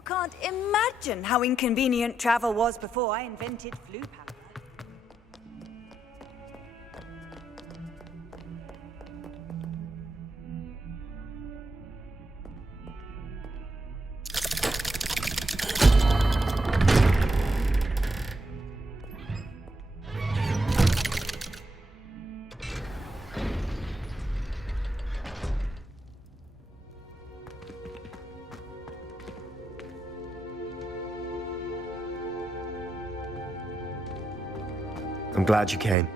You can't imagine how inconvenient travel was before I invented flu powder. I'm glad you came.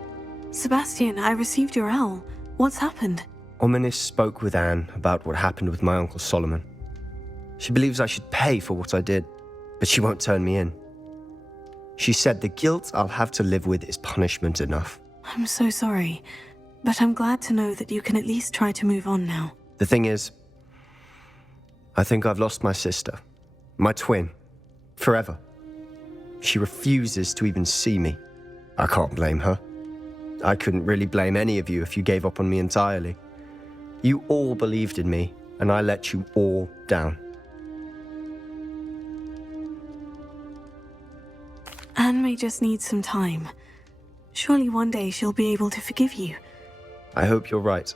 Sebastian, I received your owl. What's happened? Ominis spoke with Anne about what happened with my Uncle Solomon. She believes I should pay for what I did, but she won't turn me in. She said the guilt I'll have to live with is punishment enough. I'm so sorry, but I'm glad to know that you can at least try to move on now. The thing is, I think I've lost my sister, my twin, forever. She refuses to even see me. I can't blame her. I couldn't really blame any of you if you gave up on me entirely. You all believed in me, and I let you all down. Anne may just need some time. Surely one day she'll be able to forgive you. I hope you're right.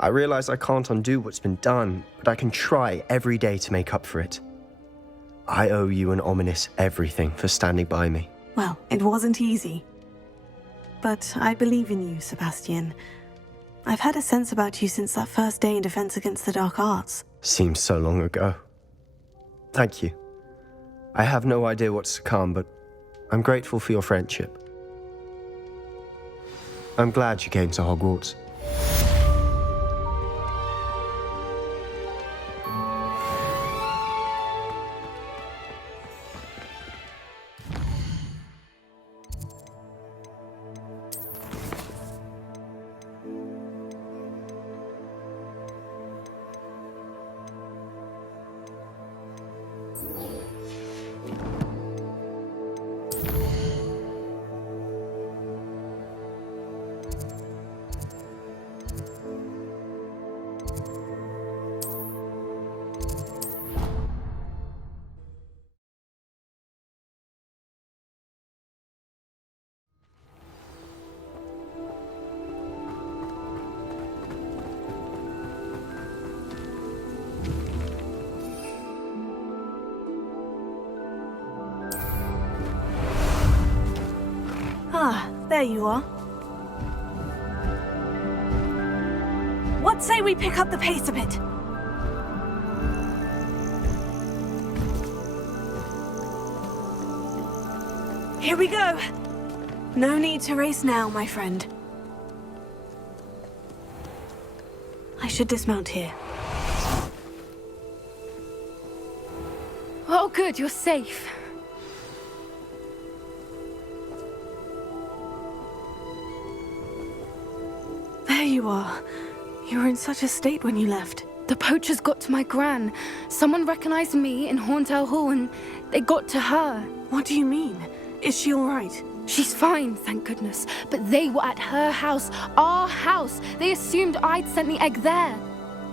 I realize I can't undo what's been done, but I can try every day to make up for it. I owe you and Ominis everything for standing by me. Well, it wasn't easy. But I believe in you, Sebastian. I've had a sense about you since that first day in Defense Against the Dark Arts. Seems so long ago. Thank you. I have no idea what's to come, but I'm grateful for your friendship. I'm glad you came to Hogwarts. Ah, there you are. What say we pick up the pace a bit? Here we go. No need to race now, my friend. I should dismount here. Oh, good, you're safe. There you are. You were in such a state when you left. The poachers got to my gran. Someone recognized me in Horndale Hall and they got to her. What do you mean? Is she all right? She's fine, thank goodness. But they were at her house, our house. They assumed I'd sent the egg there.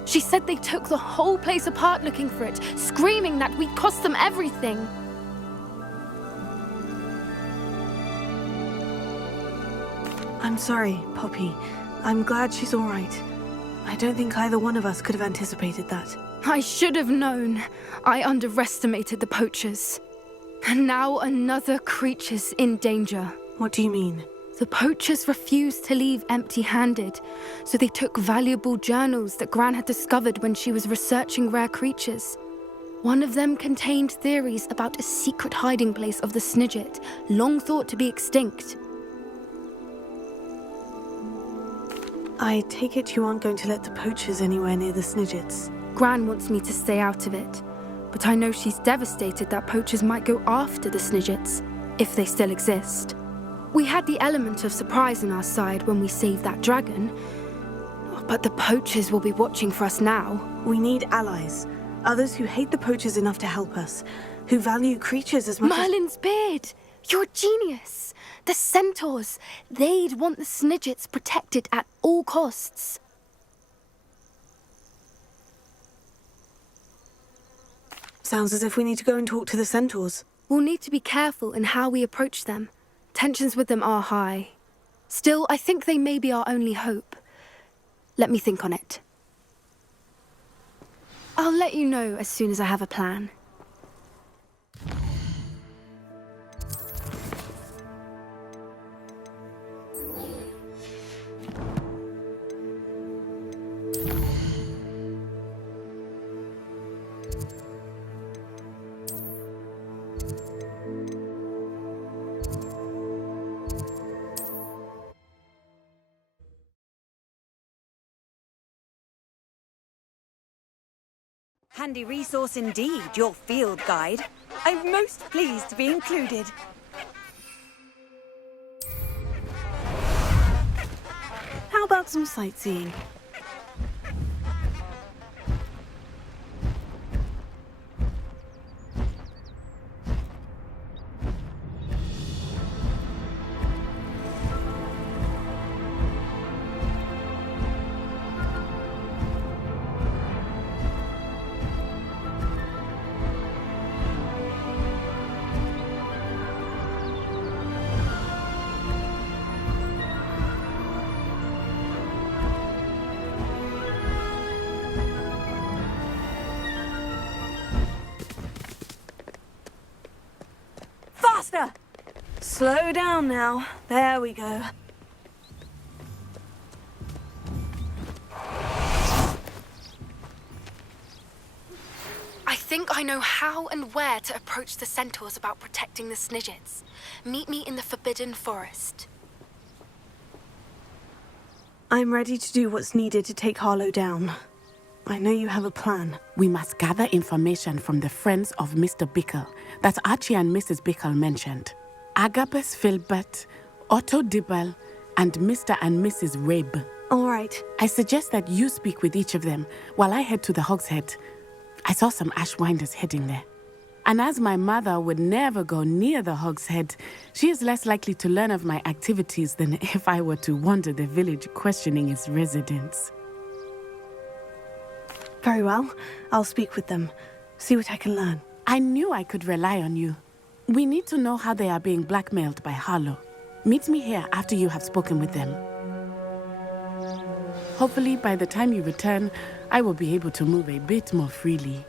She said they took the whole place apart looking for it, screaming that we'd cost them everything. I'm sorry, Poppy. I'm glad she's all right. I don't think either one of us could have anticipated that. I should have known. I underestimated the poachers. And now another creature's in danger. What do you mean? The poachers refused to leave empty-handed, so they took valuable journals that Gran had discovered when she was researching rare creatures. One of them contained theories about a secret hiding place of the Snidget, long thought to be extinct. I take it you aren't going to let the poachers anywhere near the Snidgets. Gran wants me to stay out of it, but I know she's devastated that poachers might go after the Snidgets, if they still exist. We had the element of surprise on our side when we saved that dragon, but the poachers will be watching for us now. We need allies, others who hate the poachers enough to help us, who value creatures as much Merlin's beard! You're a genius! The centaurs! They'd want the Snidgets protected at all costs. Sounds as if we need to go and talk to the centaurs. We'll need to be careful in how we approach them. Tensions with them are high. Still, I think they may be our only hope. Let me think on it. I'll let you know as soon as I have a plan. Handy resource indeed, your field guide. I'm most pleased to be included. How about some sightseeing? Faster! Slow down now. There we go. I think I know how and where to approach the centaurs about protecting the Snidgets. Meet me in the Forbidden Forest. I'm ready to do what's needed to take Harlow down. I know you have a plan. We must gather information from the friends of Mr. Bickle that Archie and Mrs. Bickle mentioned. Agabus Filbert, Otto Dibble, and Mr. and Mrs. Rabe. All right. I suggest that you speak with each of them while I head to the Hogshead. I saw some Ashwinders heading there. And as my mother would never go near the Hogshead, she is less likely to learn of my activities than if I were to wander the village questioning its residents. Very well. I'll speak with them. See what I can learn. I knew I could rely on you. We need to know how they are being blackmailed by Harlow. Meet me here after you have spoken with them. Hopefully, by the time you return, I will be able to move a bit more freely.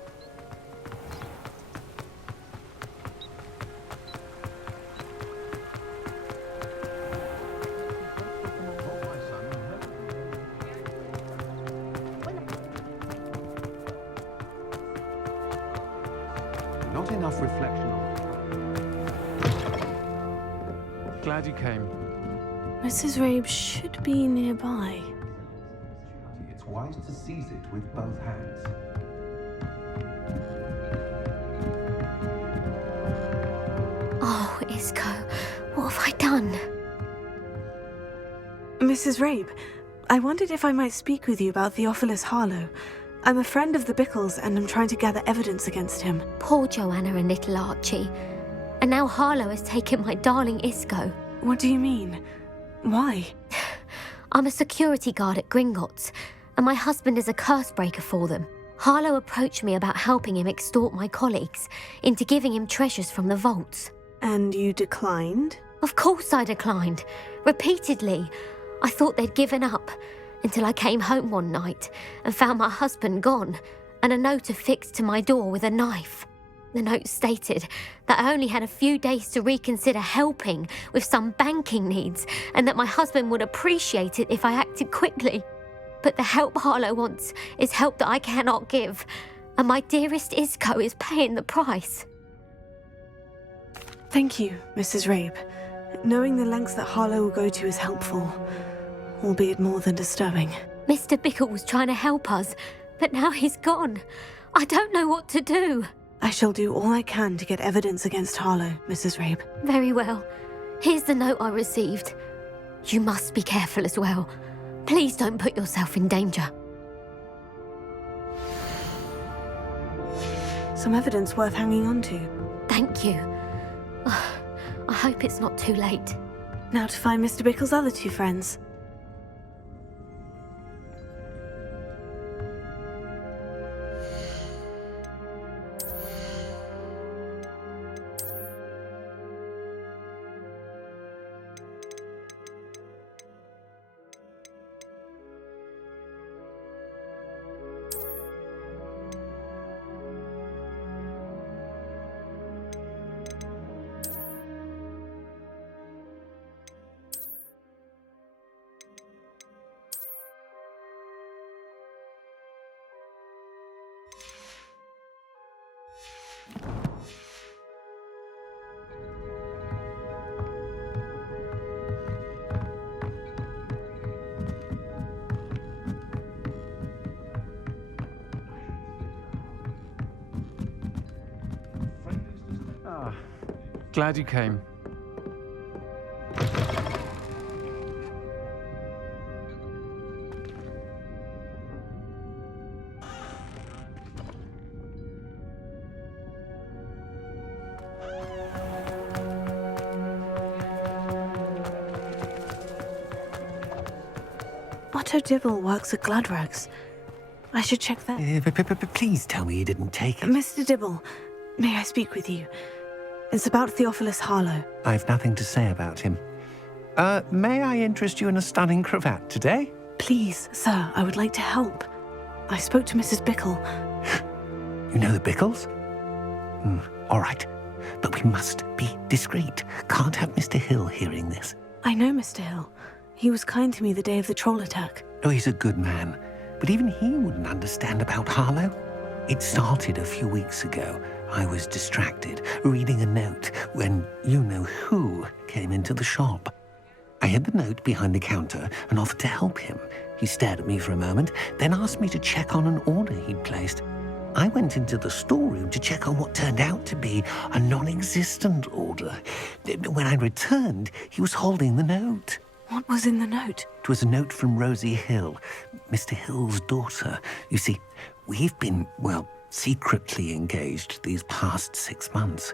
Not enough reflection on it. Glad you came. Mrs. Rabe should be nearby. It's wise to seize it with both hands. Oh, Isco, what have I done? Mrs. Rabe, I wondered if I might speak with you about Theophilus Harlow. I'm a friend of the Bickles and I'm trying to gather evidence against him. Poor Joanna and little Archie. And now Harlow has taken my darling Isco. What do you mean? Why? I'm a security guard at Gringotts, and my husband is a curse breaker for them. Harlow approached me about helping him extort my colleagues into giving him treasures from the vaults. And you declined? Of course I declined. Repeatedly. I thought they'd given up, until I came home one night and found my husband gone, and a note affixed to my door with a knife. The note stated that I only had a few days to reconsider helping with some banking needs, and that my husband would appreciate it if I acted quickly. But the help Harlow wants is help that I cannot give, and my dearest Isco is paying the price. Thank you, Mrs. Rabe. Knowing the lengths that Harlow will go to is helpful, albeit more than disturbing. Mr. Bickle was trying to help us, but now he's gone. I don't know what to do. I shall do all I can to get evidence against Harlow, Mrs. Rabe. Very well. Here's the note I received. You must be careful as well. Please don't put yourself in danger. Some evidence worth hanging on to. Thank you. I hope it's not too late. Now to find Mr. Bickle's other two friends. Glad you came. Otto Dibble works at Gladrags. I should check that. Please tell me you didn't take it. Mr. Dibble, may I speak with you? It's about Theophilus Harlow. I've nothing to say about him. May I interest you in a stunning cravat today? Please, sir, I would like to help. I spoke to Mrs. Bickle. You know the Bickles? All right. But we must be discreet. Can't have Mr. Hill hearing this. I know Mr. Hill. He was kind to me the day of the troll attack. Oh, he's a good man. But even he wouldn't understand about Harlow. It started a few weeks ago. I was distracted, reading a note, when you-know-who came into the shop. I hid the note behind the counter and offered to help him. He stared at me for a moment, then asked me to check on an order he'd placed. I went into the storeroom to check on what turned out to be a non-existent order. When I returned, he was holding the note. What was in the note? It was a note from Rosie Hill, Mr. Hill's daughter. You see, we've been, secretly engaged these past 6 months.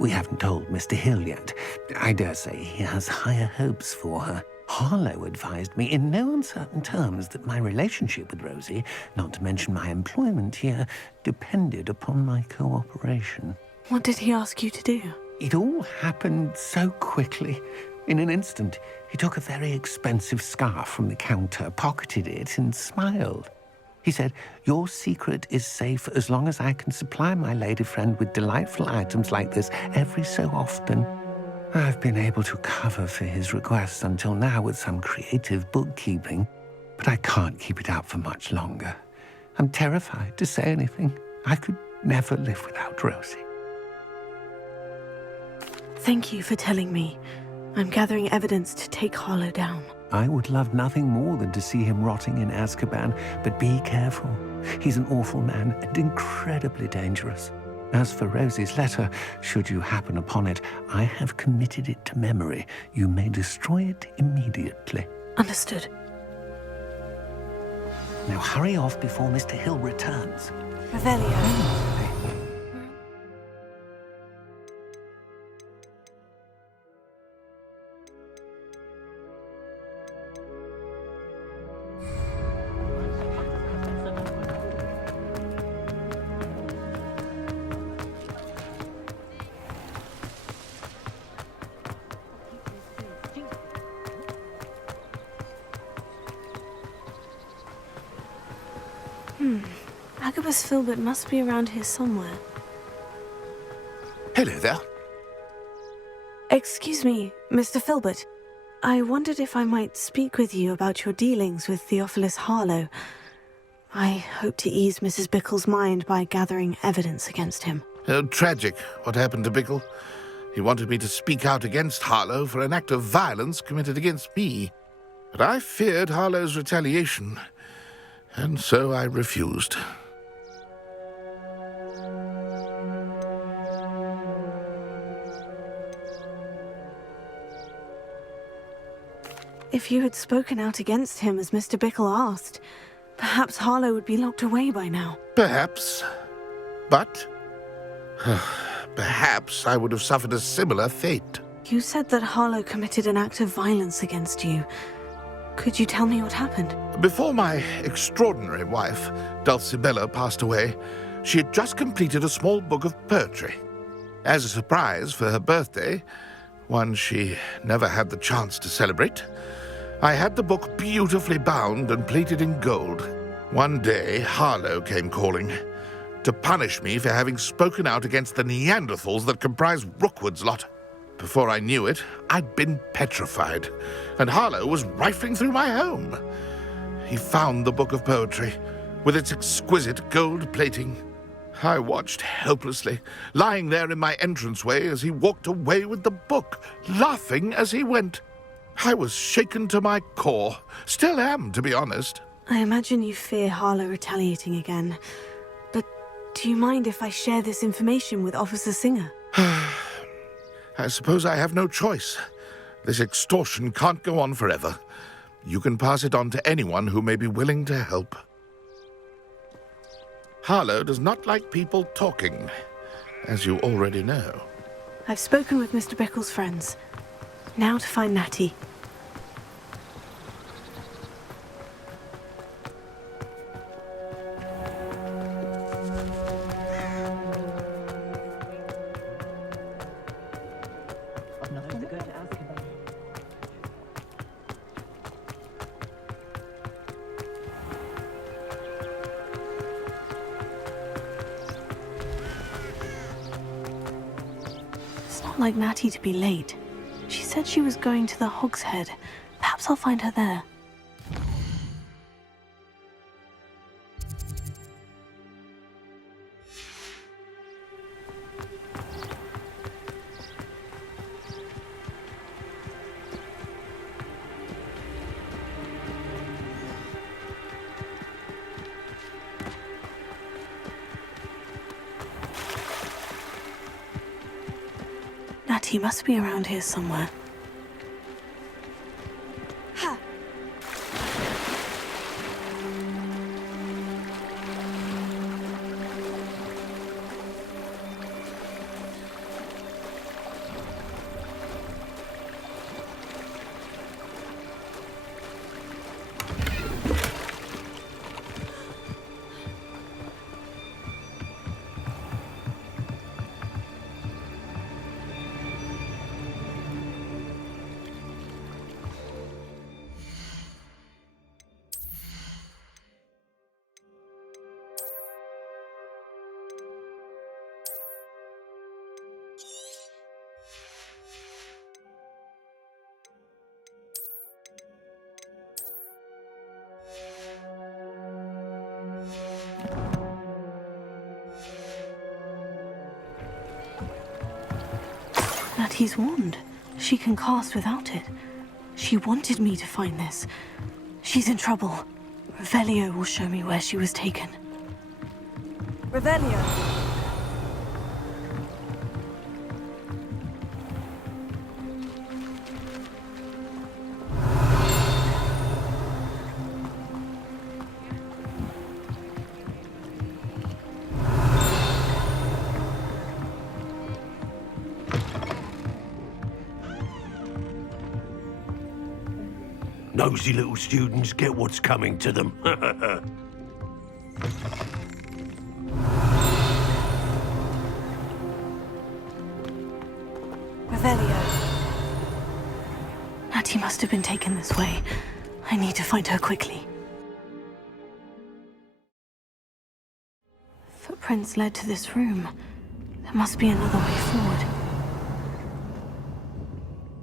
We haven't told Mr. Hill yet. I dare say he has higher hopes for her. Harlow advised me in no uncertain terms that my relationship with Rosie, not to mention my employment here, depended upon my cooperation. What did he ask you to do? It all happened so quickly. In an instant, he took a very expensive scarf from the counter, pocketed it, and smiled. He said, "Your secret is safe as long as I can supply my lady friend with delightful items like this every so often." I've been able to cover for his requests until now with some creative bookkeeping, but I can't keep it up for much longer. I'm terrified to say anything. I could never live without Rosie. Thank you for telling me. I'm gathering evidence to take Harlow down. I would love nothing more than to see him rotting in Azkaban, but be careful. He's an awful man and incredibly dangerous. As for Rosie's letter, should you happen upon it, I have committed it to memory. You may destroy it immediately. Understood. Now hurry off before Mr. Hill returns. Revelio. Agabus Filbert must be around here somewhere. Hello there. Excuse me, Mr. Filbert. I wondered if I might speak with you about your dealings with Theophilus Harlow. I hope to ease Mrs. Bickle's mind by gathering evidence against him. Tragic, what happened to Bickle. He wanted me to speak out against Harlow for an act of violence committed against me. But I feared Harlow's retaliation, and so I refused. If you had spoken out against him as Mr. Bickle asked, perhaps Harlow would be locked away by now. Perhaps. But perhaps I would have suffered a similar fate. You said that Harlow committed an act of violence against you. Could you tell me what happened? Before my extraordinary wife, Dulcibella, passed away, she had just completed a small book of poetry. As a surprise for her birthday, one she never had the chance to celebrate, I had the book beautifully bound and plated in gold. One day, Harlow came calling to punish me for having spoken out against the Neanderthals that comprise Rookwood's lot. Before I knew it, I'd been petrified, and Harlow was rifling through my home. He found the book of poetry, with its exquisite gold plating. I watched helplessly, lying there in my entranceway as he walked away with the book, laughing as he went. I was shaken to my core. Still am, to be honest. I imagine you fear Harlow retaliating again. But do you mind if I share this information with Officer Singer? I suppose I have no choice. This extortion can't go on forever. You can pass it on to anyone who may be willing to help. Harlow does not like people talking, as you already know. I've spoken with Mr. Bickle's friends. Now to find Natty. Like Natty to be late. She said she was going to the Hog's Head. Perhaps I'll find her there. He must be around here somewhere. Natty's wand. She can cast without it. She wanted me to find this. She's in trouble. Revelio will show me where she was taken. Revelio. Nosy little students get what's coming to them. Revelio. Natty must have been taken this way. I need to find her quickly. Footprints led to this room. There must be another way forward.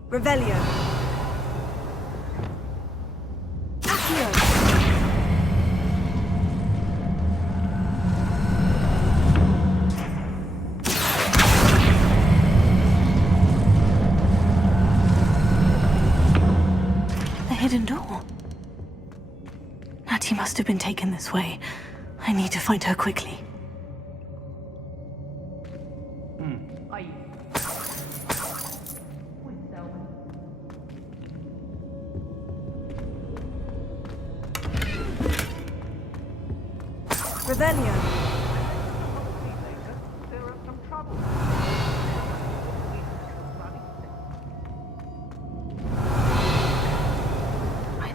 Revelio. Hidden door. Natty must have been taken this way. I need to find her quickly. Revelio.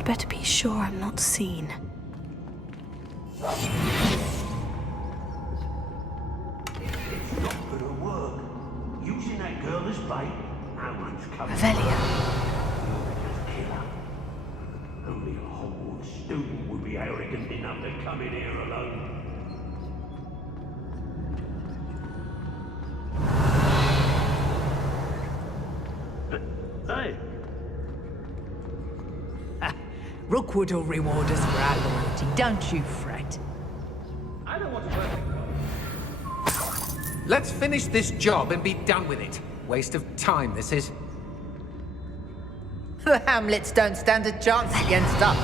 Better be sure I'm not seen. It's not gonna work. Using that girl as bait, no one's coming. Revelio. Just kill her. Only a Hogwarts student would be arrogant enough to come in here alone. Hey. Rookwood will reward us for our loyalty, don't you fret. I don't want to work. Let's finish this job and be done with it. Waste of time, this is. The Hamlets don't stand a chance against us.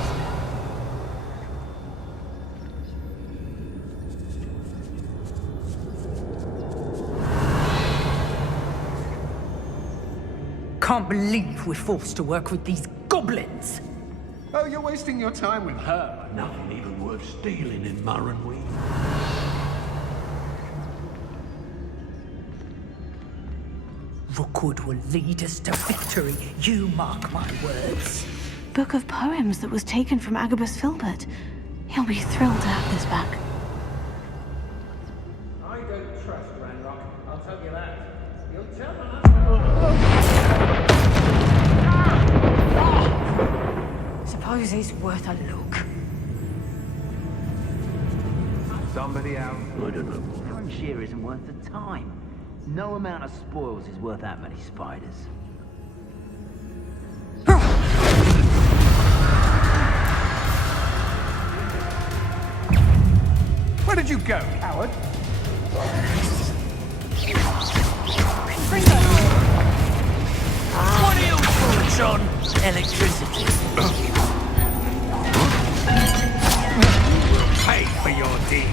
can't believe we're forced to work with these goblins. Oh, you're wasting your time with her. Nothing even worth stealing in Murrenweed. Rookwood will lead us to victory. You mark my words. Book of poems that was taken from Agabus Filbert. He'll be thrilled to have this back. I don't trust Ranrock, I'll tell you that. You'll tell her. Suppose it's worth a look. Somebody out. I don't know. Comb shear isn't worth the time. No amount of spoils is worth that many spiders. Where did you go, coward? What are your thoughts on electricity? Pay for your deed.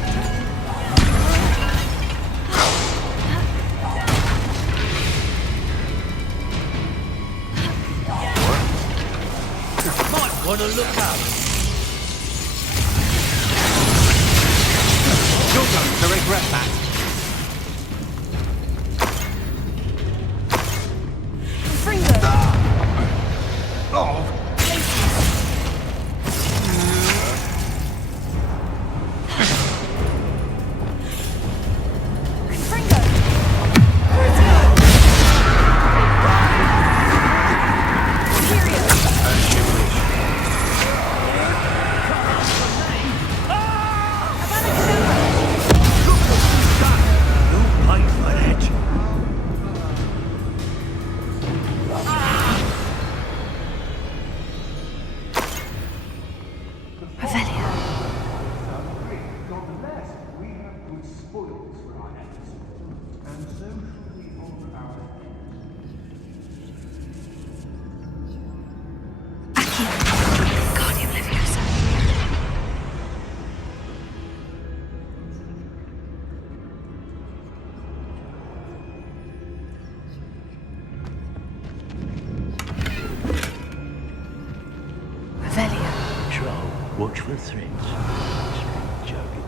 Might want to look up. You're going to regret that. Watch for threats. Joking.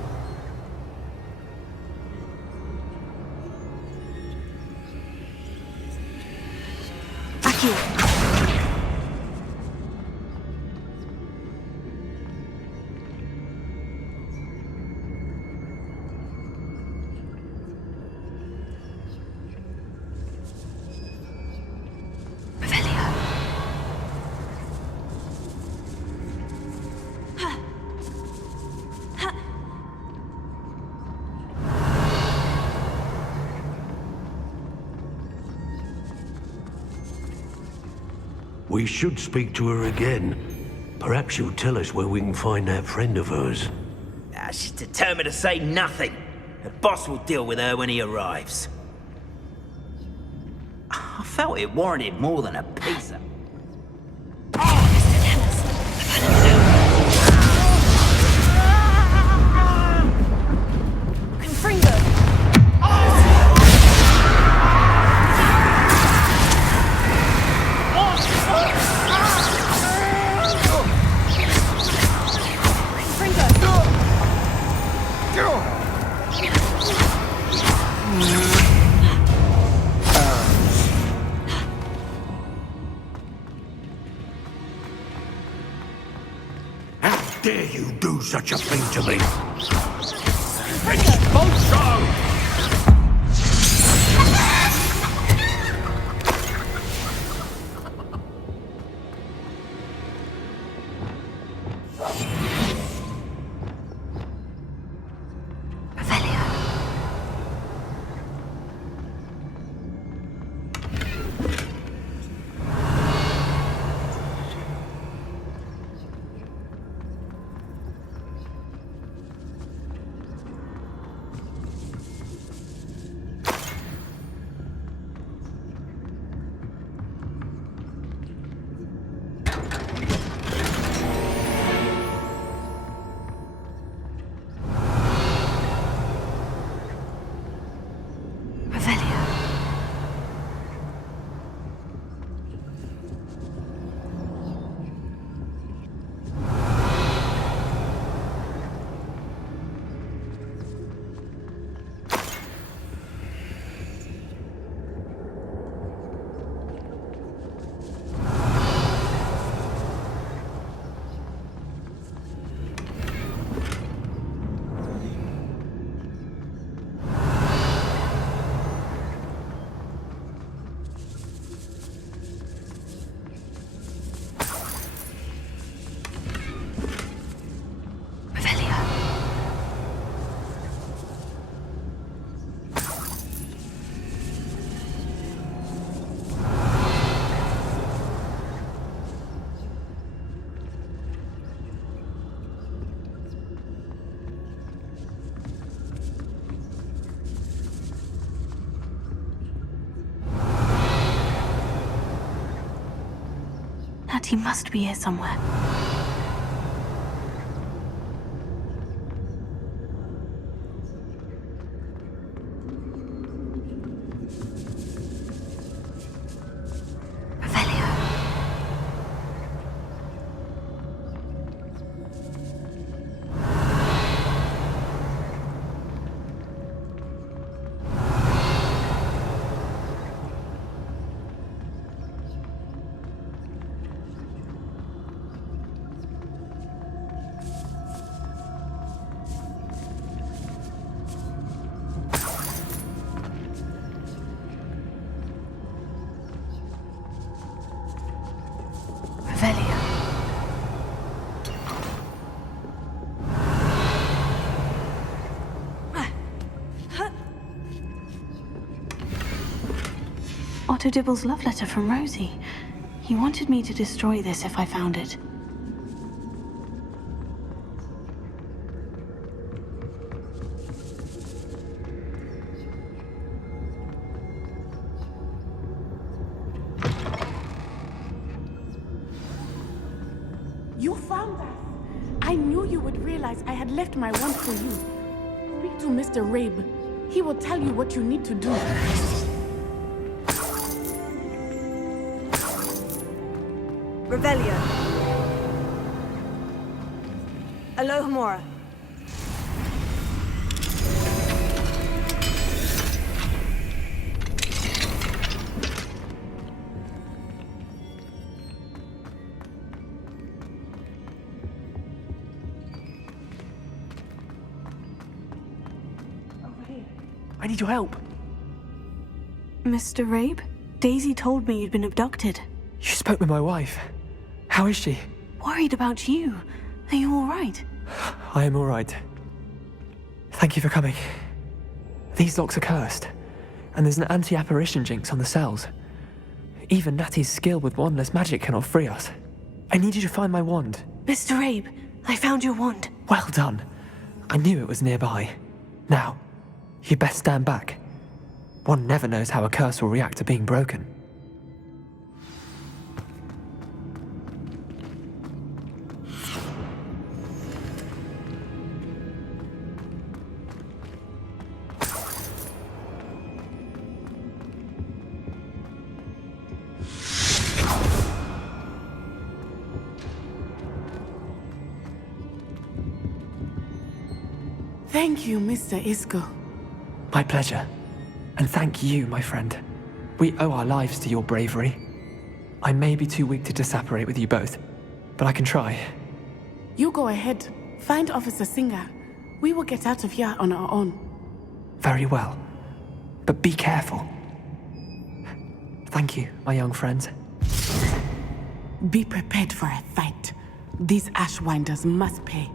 We should speak to her again. Perhaps she'll tell us where we can find that friend of hers. She's determined to say nothing. The boss will deal with her when he arrives. I felt it warranted more than a piece of... Dare you do such a thing to me? Expulso! He must be here somewhere. Otto Dibble's love letter from Rosie. He wanted me to destroy this if I found it. You found us! I knew you would realize I had left my wand for you. Speak to Mr. Rabe. He will tell you what you need to do. Revelio. Alohomora. I need your help. Mr. Rabe? Daisy told me you'd been abducted. You spoke with my wife. How is she? Worried about you. Are you all right? I am all right. Thank you for coming. These locks are cursed, and there's an anti-apparition jinx on the cells. Even Natty's skill with wandless magic cannot free us. I need you to find my wand. Mr. Rabe, I found your wand. Well done. I knew it was nearby. Now, you best stand back. One never knows how a curse will react to being broken. Thank you, Mr. Isco. My pleasure. And thank you, my friend. We owe our lives to your bravery. I may be too weak to disapparate with you both, but I can try. You go ahead. Find Officer Singer. We will get out of here on our own. Very well. But be careful. Thank you, my young friends. Be prepared for a fight. These Ashwinders must pay.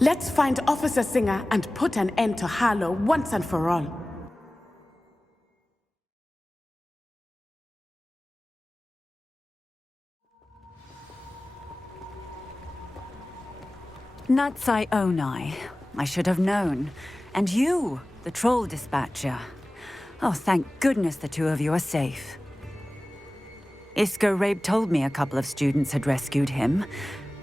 Let's find Officer Singer and put an end to Harlow once and for all. Natsai Onai. I should have known. And you, the troll dispatcher. Oh, thank goodness the two of you are safe. Isco Rabe told me a couple of students had rescued him.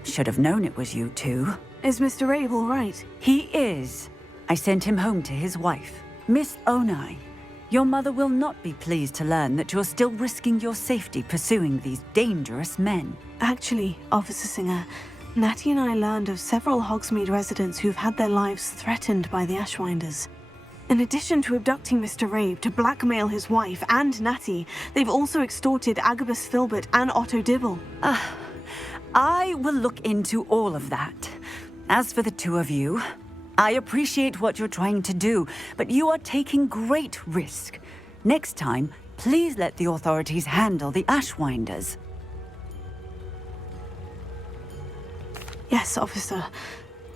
Should have known it was you two. Is Mr. Rabe all right? He is. I sent him home to his wife. Miss Onai, your mother will not be pleased to learn that you're still risking your safety pursuing these dangerous men. Actually, Officer Singer, Natty and I learned of several Hogsmeade residents who've had their lives threatened by the Ashwinders. In addition to abducting Mr. Rabe to blackmail his wife and Natty, they've also extorted Agabus Filbert and Otto Dibble. I will look into all of that. As for the two of you, I appreciate what you're trying to do, but you are taking great risk. Next time, please let the authorities handle the Ashwinders. Yes, officer.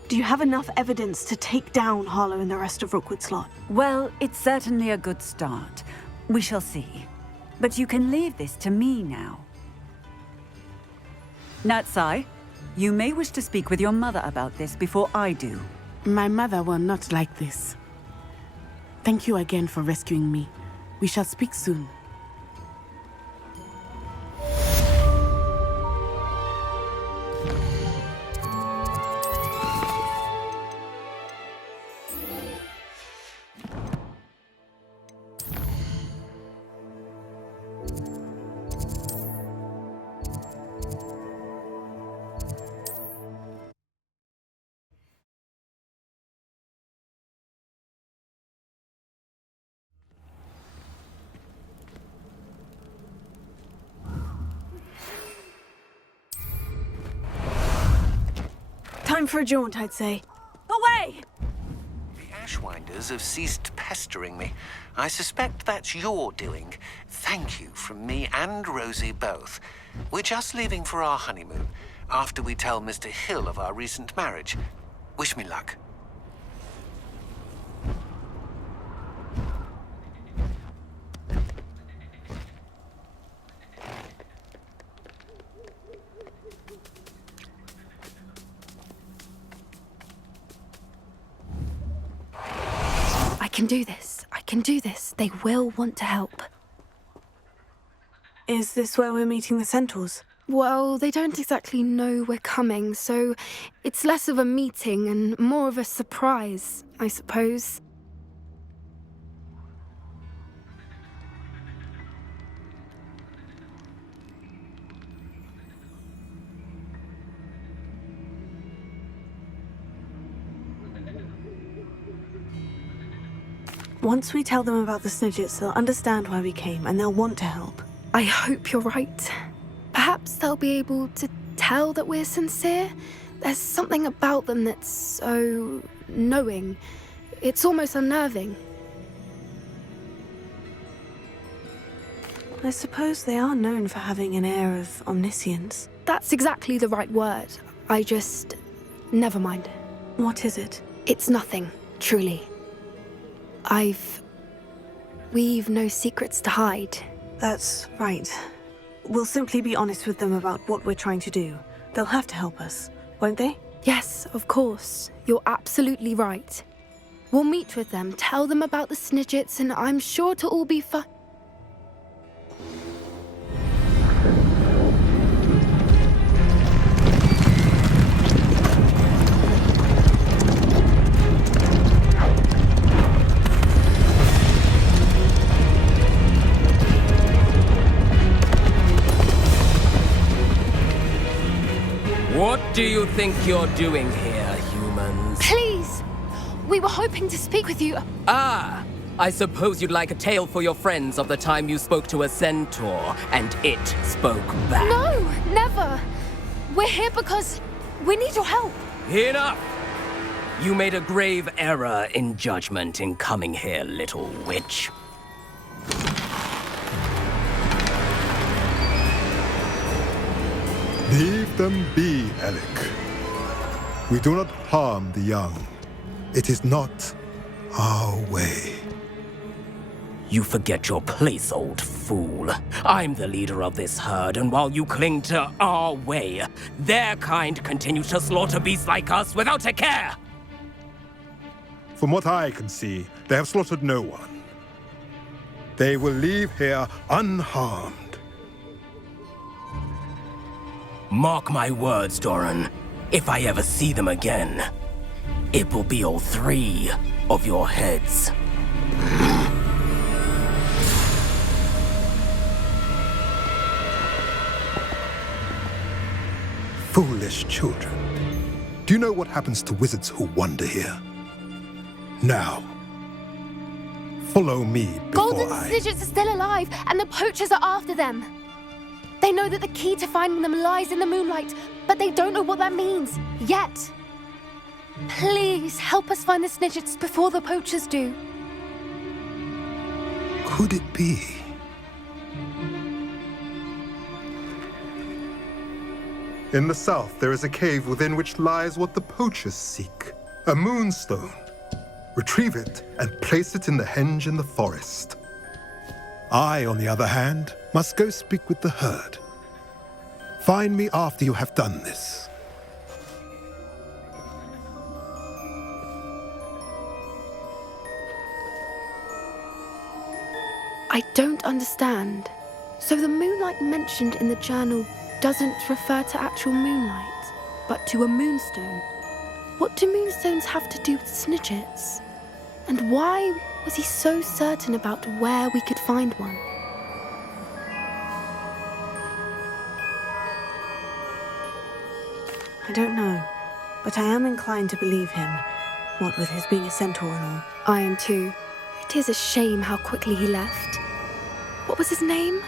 Do you have enough evidence to take down Harlow and the rest of Rookwood Slot? Well, it's certainly a good start. We shall see. But you can leave this to me now. Natsai, you may wish to speak with your mother about this before I do. My mother will not like this. Thank you again for rescuing me. We shall speak soon. Time for a jaunt, I'd say. Away! The Ashwinders have ceased pestering me. I suspect that's your doing. Thank you from me and Rosie both. We're just leaving for our honeymoon, after we tell Mr. Hill of our recent marriage. Wish me luck. I can do this. I can do this. They will want to help. Is this where we're meeting the Centaurs? Well, they don't exactly know we're coming, so it's less of a meeting and more of a surprise, I suppose. Once we tell them about the Snidgets, they'll understand why we came and they'll want to help. I hope you're right. Perhaps they'll be able to tell that we're sincere. There's something about them that's so knowing. It's almost unnerving. I suppose they are known for having an air of omniscience. That's exactly the right word. I just... never mind. What is it? It's nothing, truly. We've no secrets to hide. That's right. We'll simply be honest with them about what we're trying to do. They'll have to help us, won't they? Yes, of course. You're absolutely right. We'll meet with them, tell them about the Snidgets, and I'm sure it'll all be fine. What do you think you're doing here, humans? Please! We were hoping to speak with you. Ah! I suppose you'd like a tale for your friends of the time you spoke to a centaur, and it spoke back. No! Never! We're here because we need your help. Enough! You made a grave error in judgment in coming here, little witch. Leave them be, Alec. We do not harm the young. It is not our way. You forget your place, old fool. I'm the leader of this herd, and while you cling to our way, their kind continue to slaughter beasts like us without a care! From what I can see, they have slaughtered no one. They will leave here unharmed. Mark my words, Doran. If I ever see them again, it will be all 3 of your heads. Foolish children. Do you know what happens to wizards who wander here? Now, follow me before Golden Snidgets are still alive, and the poachers are after them. They know that the key to finding them lies in the moonlight, but they don't know what that means, yet. Please, help us find the Snidgets before the poachers do. could it be? In the south, there is a cave within which lies what the poachers seek. A moonstone. Retrieve it and place it in the henge in the forest. I, on the other hand, must go speak with the herd. Find me after you have done this. I don't understand. So the moonlight mentioned in the journal doesn't refer to actual moonlight, but to a moonstone. What do moonstones have to do with snidgets? And why was he so certain about where we could find one? I don't know, but I am inclined to believe him, what with his being a centaur and all. I am too. It is a shame how quickly he left. What was his name?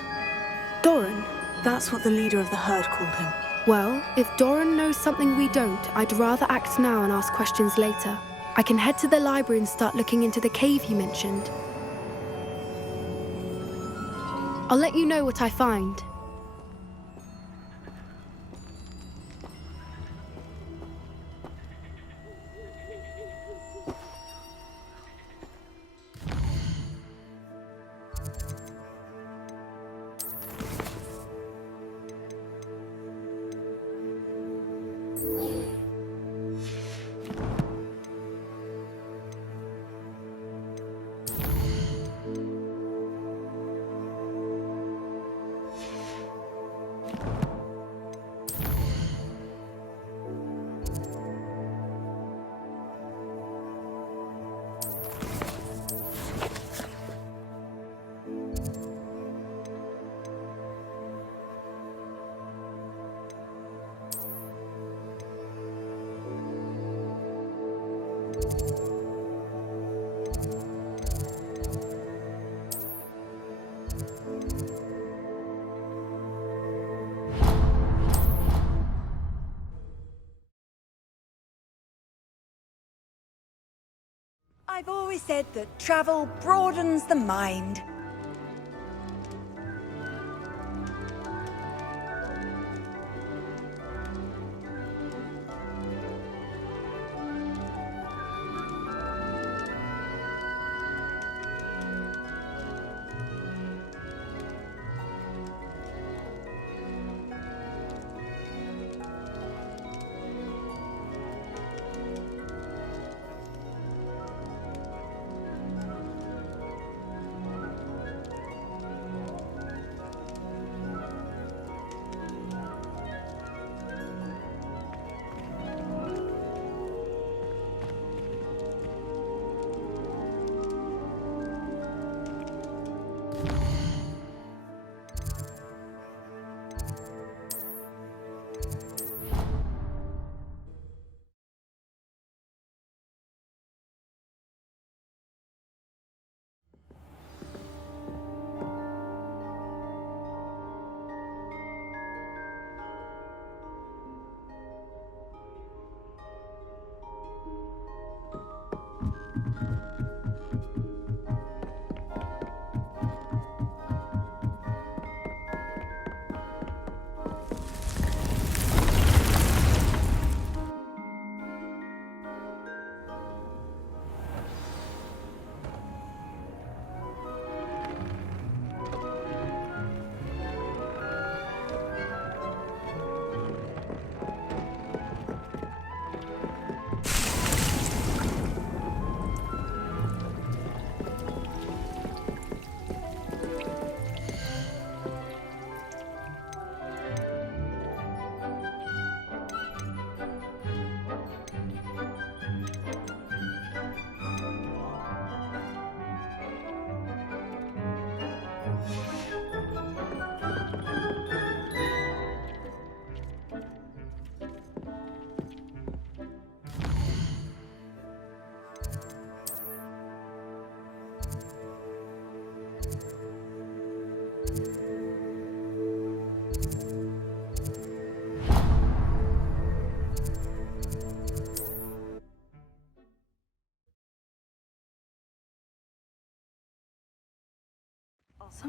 Doran. That's what the leader of the herd called him. Well, if Doran knows something we don't, I'd rather act now and ask questions later. I can head to the library and start looking into the cave you mentioned. I'll let you know what I find. I've always said that travel broadens the mind.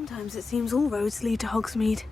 Sometimes it seems all roads lead to Hogsmeade.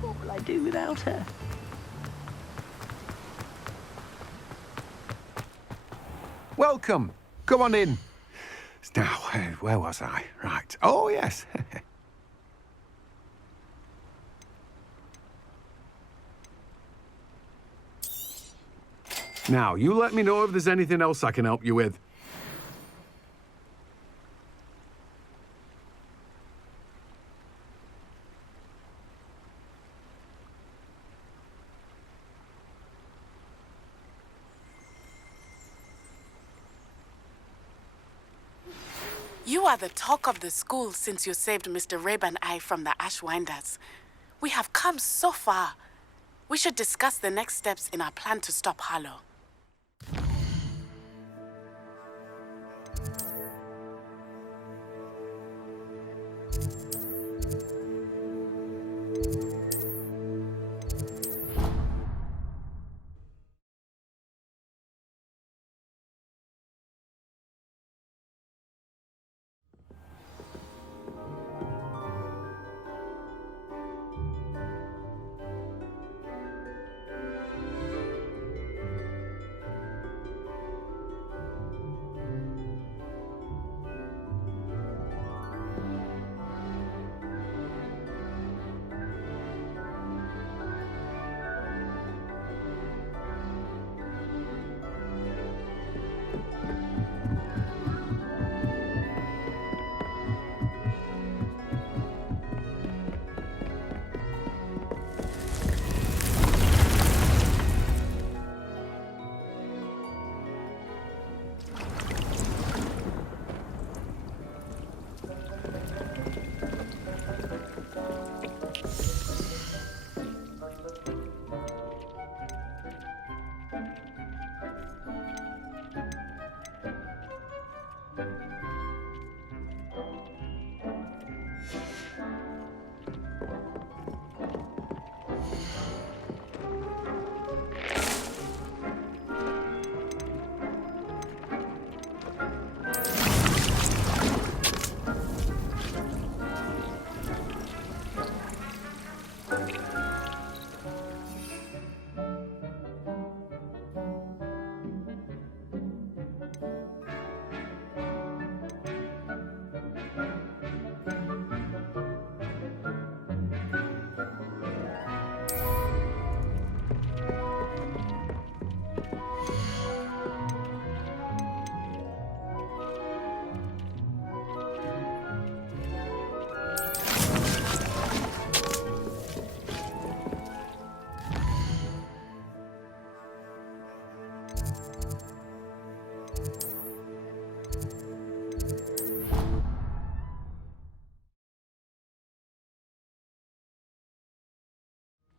What will I do without her? Welcome. Come on in. Now, where was I? Right. Oh, yes. Now, you let me know if there's anything else I can help you with. You are the talk of the school since you saved Mr. Rabe and I from the Ashwinders. We have come so far. We should discuss the next steps in our plan to stop Harlow.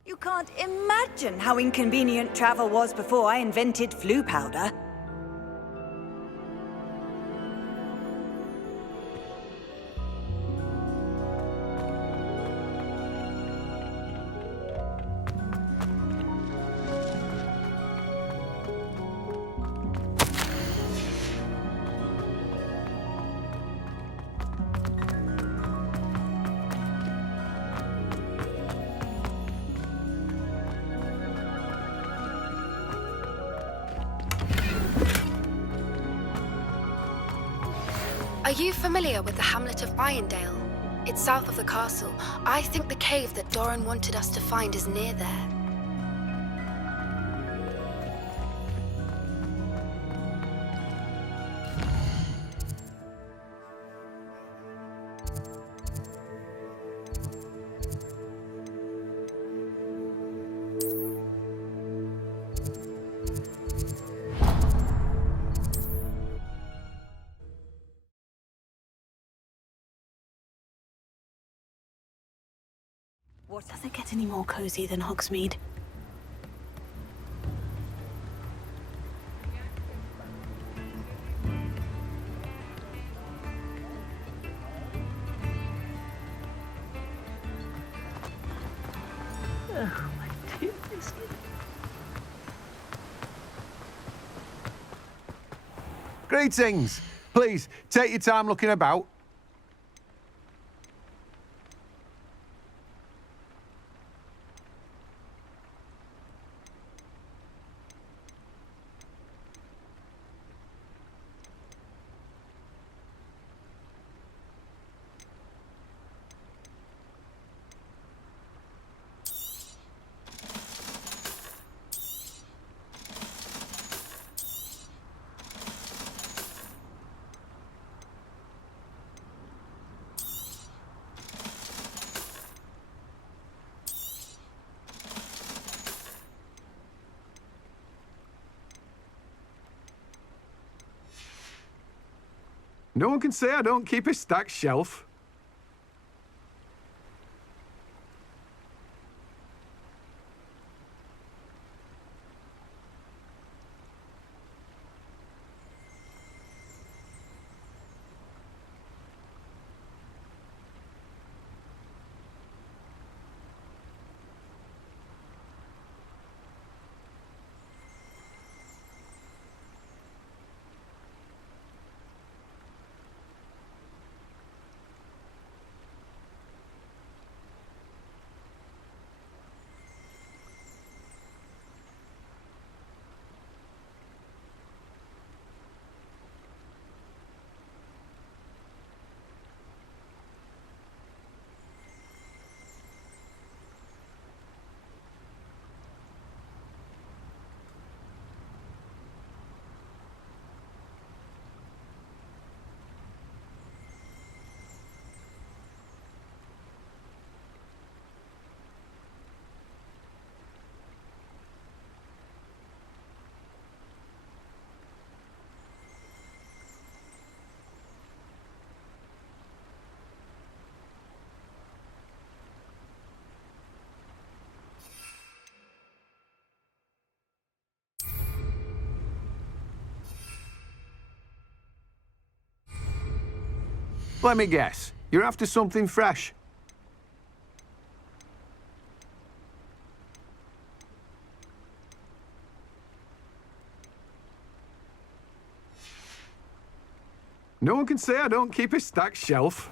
You can't imagine how inconvenient travel was before I invented flu powder. Are you familiar with the hamlet of Irondale? It's south of the castle. I think the cave that Doran wanted us to find is near there. Does it get any more cozy than Hogsmeade? Oh, my goodness. Greetings! Please, take your time looking about. No one can say I don't keep a stacked shelf. Let me guess. You're after something fresh. No one can say I don't keep a stacked shelf.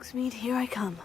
Hogsmeade, here I come.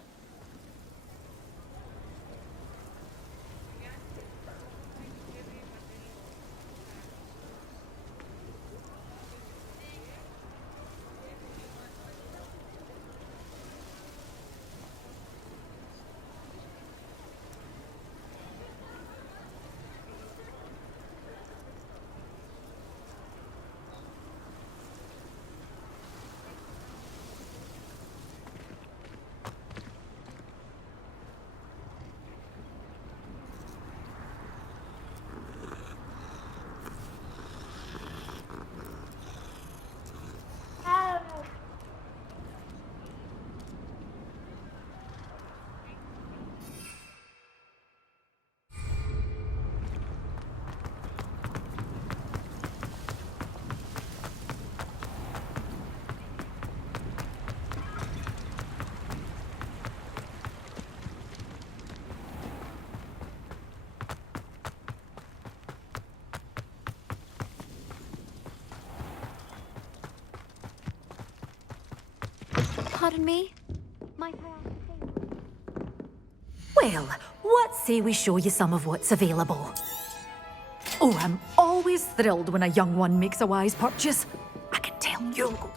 Pardon me? Well, what say we show you some of what's available? Oh, I'm always thrilled when a young one makes a wise purchase. I can tell you'll go